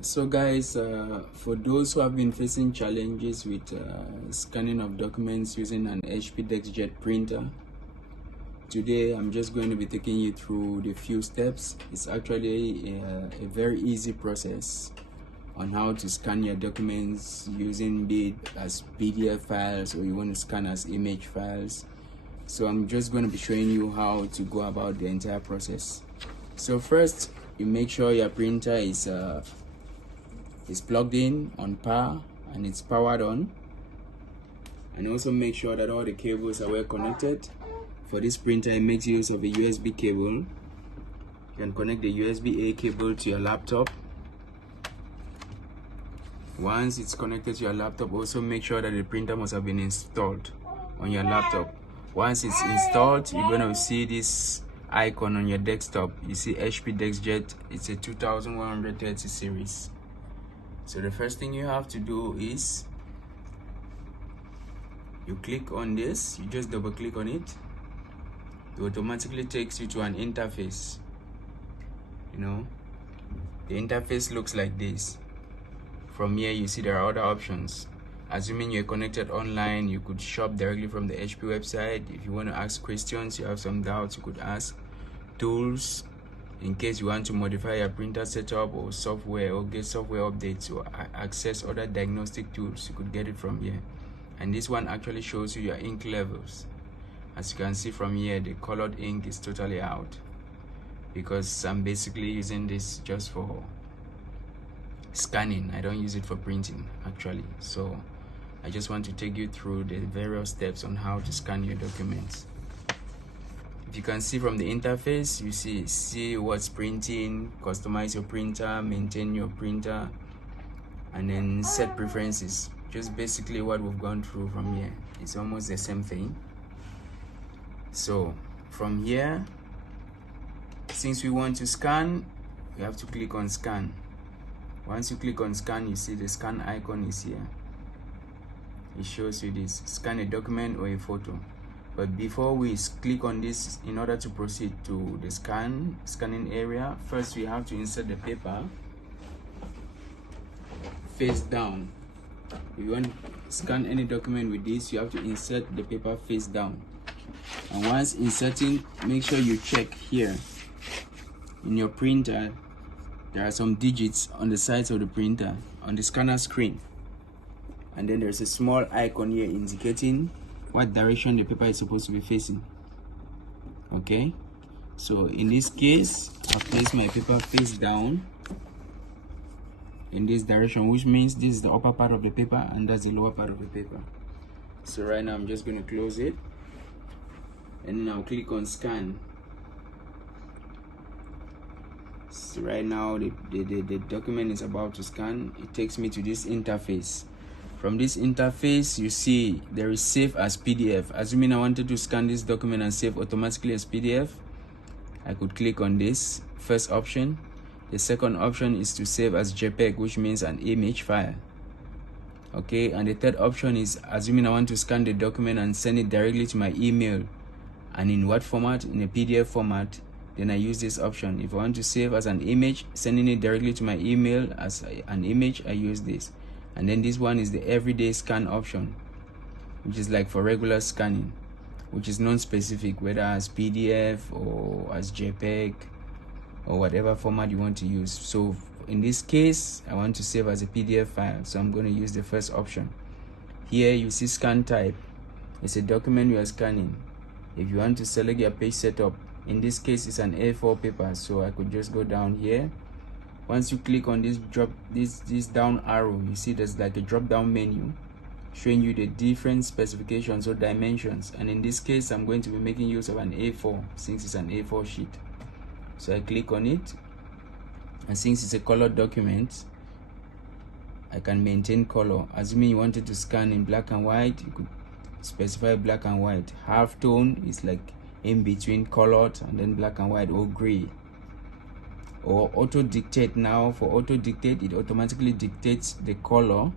So guys, for those who have been facing challenges with scanning of documents using an HP DexJet printer, today I'm just going to be taking you through the few steps. It's actually a very easy process on how to scan your documents using it as PDF files or you want to scan as image files. So I'm just going to be showing you how to go about the entire process. So first, you make sure your printer is plugged in on power and it's powered on, and also make sure that all the cables are well connected. For this printer, it makes use of a USB cable. You can connect the USB-A cable to your laptop. Once it's connected to your laptop, also make sure that the printer must have been installed on your laptop. Once it's installed, you're going to see this icon on your desktop. You see HP DexJet. It's a 2130 series. So the first thing you have to do is you click on this, you just double click on it. It automatically takes you to an interface. The interface looks like this. From here, you see there are other options. Assuming you're connected online, you could shop directly from the HP website. If you want to ask questions, you have some doubts, you could ask. Tools, in case you want to modify your printer setup or software or get software updates or access other diagnostic tools, you could get it from here. And this one actually shows you your ink levels. As you can see from here, the colored ink is totally out because I'm basically using this just for scanning. I don't use it for printing actually. So I just want to take you through the various steps on how to scan your documents. If you can see from the interface, you see what's printing, customize your printer, maintain your printer, and then set preferences. Just basically what we've gone through from here. It's almost the same thing. So from here, since we want to scan, we have to click on scan. Once you click on scan, you see the scan icon is here. It shows you this, scan a document or a photo. But before we click on this, in order to proceed to the scanning area, first we have to insert the paper face down. If you want to scan any document with this, you have to insert the paper face down. And once inserting, make sure you check here in your printer. There are some digits on the sides of the printer on the scanner screen, and then there's a small icon here indicating what direction the paper is supposed to be facing. Okay, so in this case, I've placed my paper face down in this direction, which means this is the upper part of the paper and that's the lower part of the paper. So right now I'm just going to close it and then I'll click on scan. So right now the document is about to scan. It takes me to this interface. From this interface, you see there is save as PDF. Assuming I wanted to scan this document and save automatically as PDF, I could click on this first option. The second option is to save as JPEG, which means an image file. Okay, and the third option is assuming I want to scan the document and send it directly to my email. And in what format? In a PDF format. Then I use this option. If I want to save as an image, sending it directly to my email as an image, I use this. And then this one is the everyday scan option, which is like for regular scanning, which is non-specific, whether as PDF or as JPEG or whatever format you want to use. So in this case, I want to save as a PDF file, so I'm going to use the first option. Here you see scan type. It's a document you are scanning. If you want to select your page setup, in this case it's an A4 paper, so I could just go down here. Once you click on this down arrow, you see there's like a drop down menu showing you the different specifications or dimensions, and in this case I'm going to be making use of an A4 since it's an A4 sheet. So I click on it, and since it's a colored document, I can maintain color. Assuming you wanted to scan in black and white, you could specify black and white. Half tone is like in between colored and then black and white, or gray. Or auto dictate. Now for auto dictate, it automatically dictates the color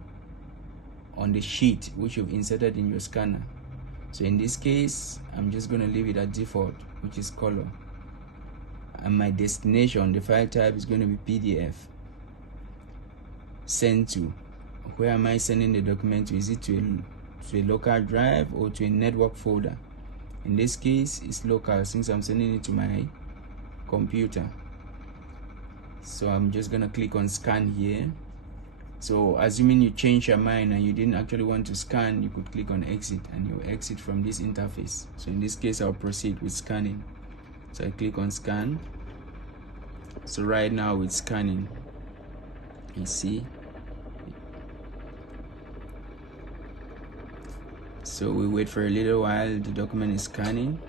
on the sheet which you've inserted in your scanner. So in this case, I'm just going to leave it at default, which is color. And my destination, the file type, is going to be PDF. send to. Where am I sending the document to? Is it to a local drive or to a network folder? In this case, it's local since I'm sending it to my computer. So I'm just gonna click on scan here. So assuming you change your mind and you didn't actually want to scan, you could click on exit and you'll exit from this interface. So in this case, I'll proceed with scanning. So I click on scan. So right now with scanning, you see. So we wait for a little while, the document is scanning.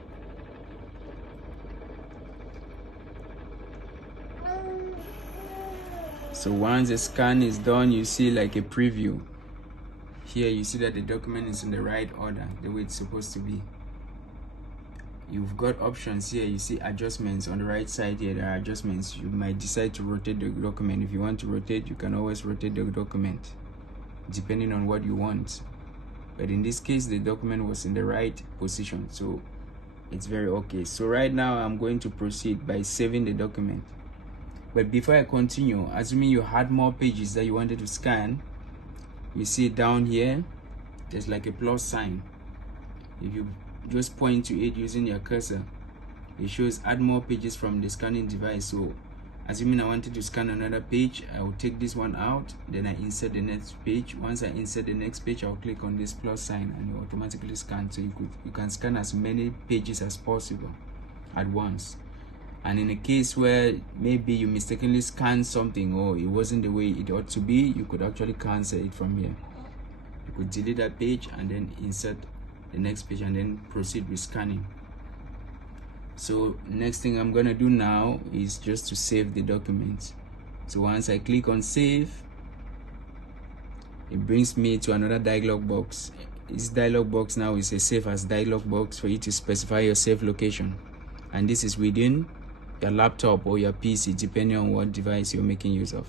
So once the scan is done, you see like a preview. Here you see that the document is in the right order, the way it's supposed to be. You've got options here. You see adjustments on the right side here. There are adjustments. You might decide to rotate the document. If you want to rotate, you can always rotate the document depending on what you want. But in this case, the document was in the right position, so it's very okay. So right now I'm going to proceed by saving the document. But before I continue, assuming you had more pages that you wanted to scan, you see down here there's like a plus sign. If you just point to it using your cursor, it shows add more pages from the scanning device. So assuming I wanted to scan another page, I will take this one out, then I insert the next page. Once I insert the next page, I'll click on this plus sign and it will automatically scan. So you can scan as many pages as possible at once. And in a case where maybe you mistakenly scanned something or it wasn't the way it ought to be, you could actually cancel it from here. You could delete that page and then insert the next page and then proceed with scanning. So next thing I'm gonna do now is just to save the document. So once I click on save, it brings me to another dialog box. This dialog box now is a save as dialog box for you to specify your save location, and this is within your laptop or your PC depending on what device you're making use of.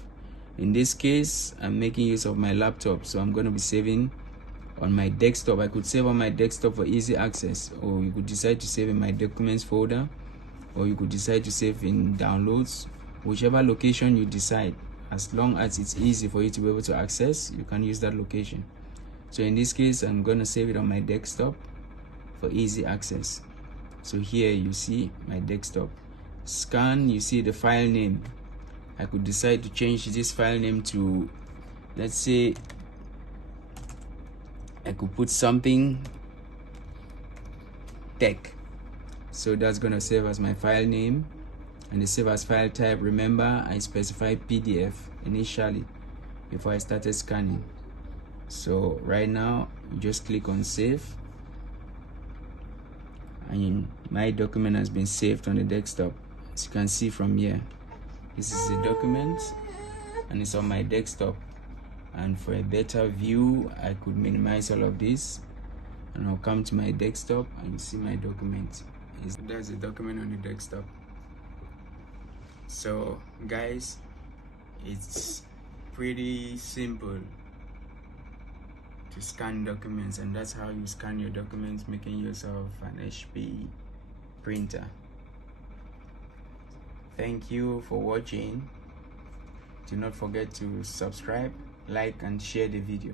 In this case, I'm making use of my laptop, so I'm going to be saving on my desktop. I could save on my desktop for easy access, or you could decide to save in my documents folder, or you could decide to save in downloads. Whichever location you decide, as long as it's easy for you to be able to access, you can use that location. So in this case, I'm going to save it on my desktop for easy access. So here you see my desktop. Scan, you see the file name. I could decide to change this file name to, let's say, I could put something tech. So that's gonna save as my file name. And the save as file type, remember I specified PDF initially before I started scanning. So right now you just click on save and my document has been saved on the desktop. As you can see from here, this is the document and it's on my desktop. And for a better view, I could minimize all of this and I'll come to my desktop and see my document. There's a document on the desktop. So guys, it's pretty simple to scan documents, and that's how you scan your documents, making use of an HP printer. Thank you for watching. Do not forget to subscribe, like and share the video.